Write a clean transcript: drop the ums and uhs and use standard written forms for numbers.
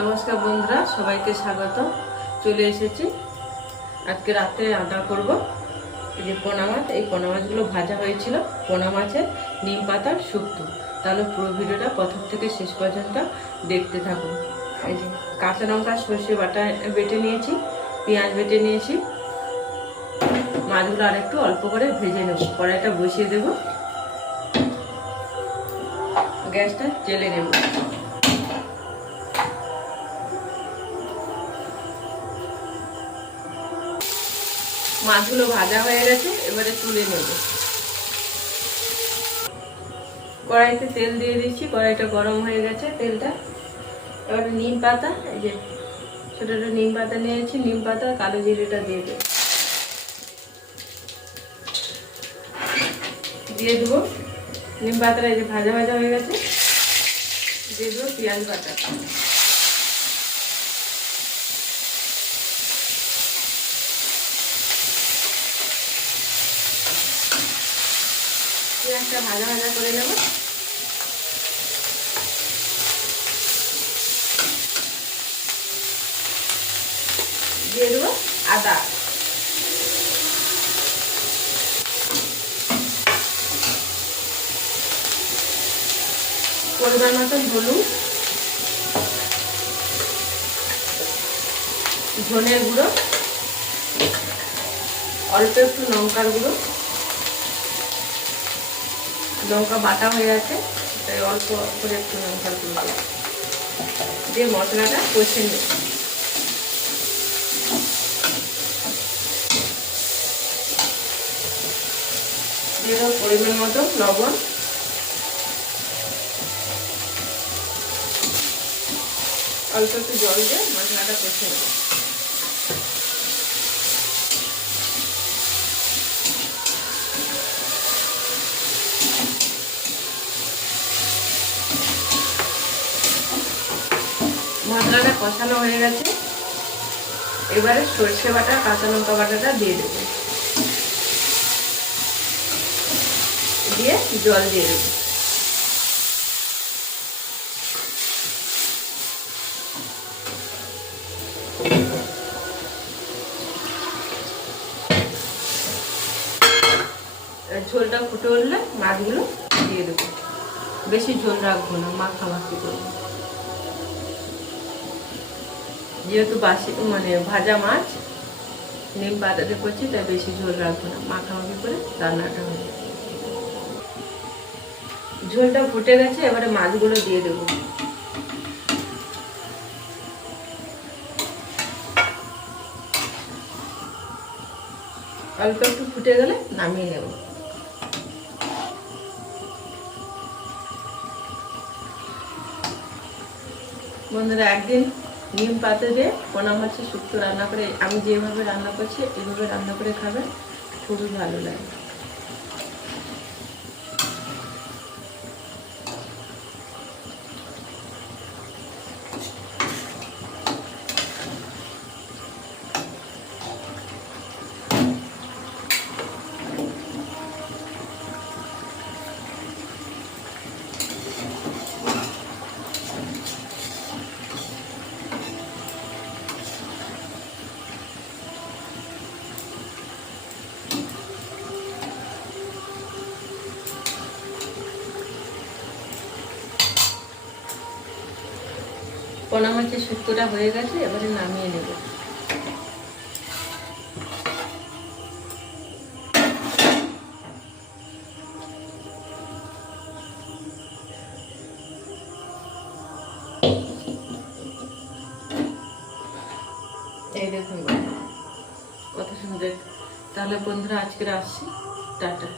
নমস্কার বন্ধুরা, সবাইকে স্বাগত। চলে এসেছি আজকে রাতে রান্না করব এই যে পোনা মাছ। এই পোনা মাছগুলো ভাজা হয়েছিল, পোনা মাছের নিম পাতার শুক্তো। তাহলে পুরো ভিডিওটা প্রথম থেকে শেষ পর্যন্ত দেখতে থাকুন। এই যে কাঁচা লঙ্কা সর্ষে বাটা বেটে নিয়েছি, পেঁয়াজ বেটে নিয়েছি। মাছগুলো আরেকটু অল্প করে ভেজে নেব। কড়াইটা বসিয়ে দেব, গ্যাসটা জেলে নেব। মাছগুলো ভাজা হয়ে গেছে, এবারে তুলে নেব। কড়াইতে তেল দিয়ে দিচ্ছি, কড়াইটা গরম হয়ে গেছে তেলটা। এবারে নিম পাতা, এই যে ছোট ছোট নিম পাতা নিয়েছি, নিম পাতা কালো জিরেটা দিয়ে দেব। দিয়ে দেবো নিম পাতাটা, এই যে ভাজা ভাজা হয়ে গেছে। দিয়ে দেবো পেঁয়াজ বাটা। পেঁয়াজটা ভাজা ভাজা করে নেব। দিয়ে দেবো আদা, পরিমাণ মতন হলুদ, ধনের গুঁড়ো, অল্প একটু লঙ্কার গুঁড়ো। লঙ্কা বাটা হয়ে গেছে, তাই অল্প করে একটু লঙ্কার গুঁড়ো দিয়ে মশলাটা কষে নেব। দিয়ে দেবো পরিমাণ মতো লবণ, অল্প একটু জল দিয়ে মশলাটা কষে নেব। মশলাটা কষানো হয়ে গেছে, এবারে সর্ষে বাটা কাঁচা লঙ্কা বাটাটা দিয়ে দেবো। দিয়ে জল দিয়ে দেবো। ঝোলটা ফুটে উঠলে মাছগুলো দিয়ে দেবো। বেশি ঝোল রাখবো না, মাখামাখি করবো। যেহেতু বাসি ভাজা মাছ নিম পাতাতে করছি, তাই বেশি ঝোল রাখবো না, মাখামাখি করে রান্নাটা হবে। ঝোলটা ফুটে গেছে, এবারে মাছগুলো দিয়ে দেবো। অল্প একটু ফুটে গেলে নামিয়ে নেব। বন্ধুরা, একদিন নিম পাতা দিয়ে পোনা মাছের শুক্তো রান্না করে, আমি যেভাবে রান্না করছি এভাবে রান্না করে খাবেন, খুবই ভালো লাগে। পোনা মাছের শুক্তোটা হয়ে গেছে, এবারে নামিয়ে নেব। এই দেখুন কত সুন্দর। তাহলে বন্ধুরা, আজকে আসছি, টাটা।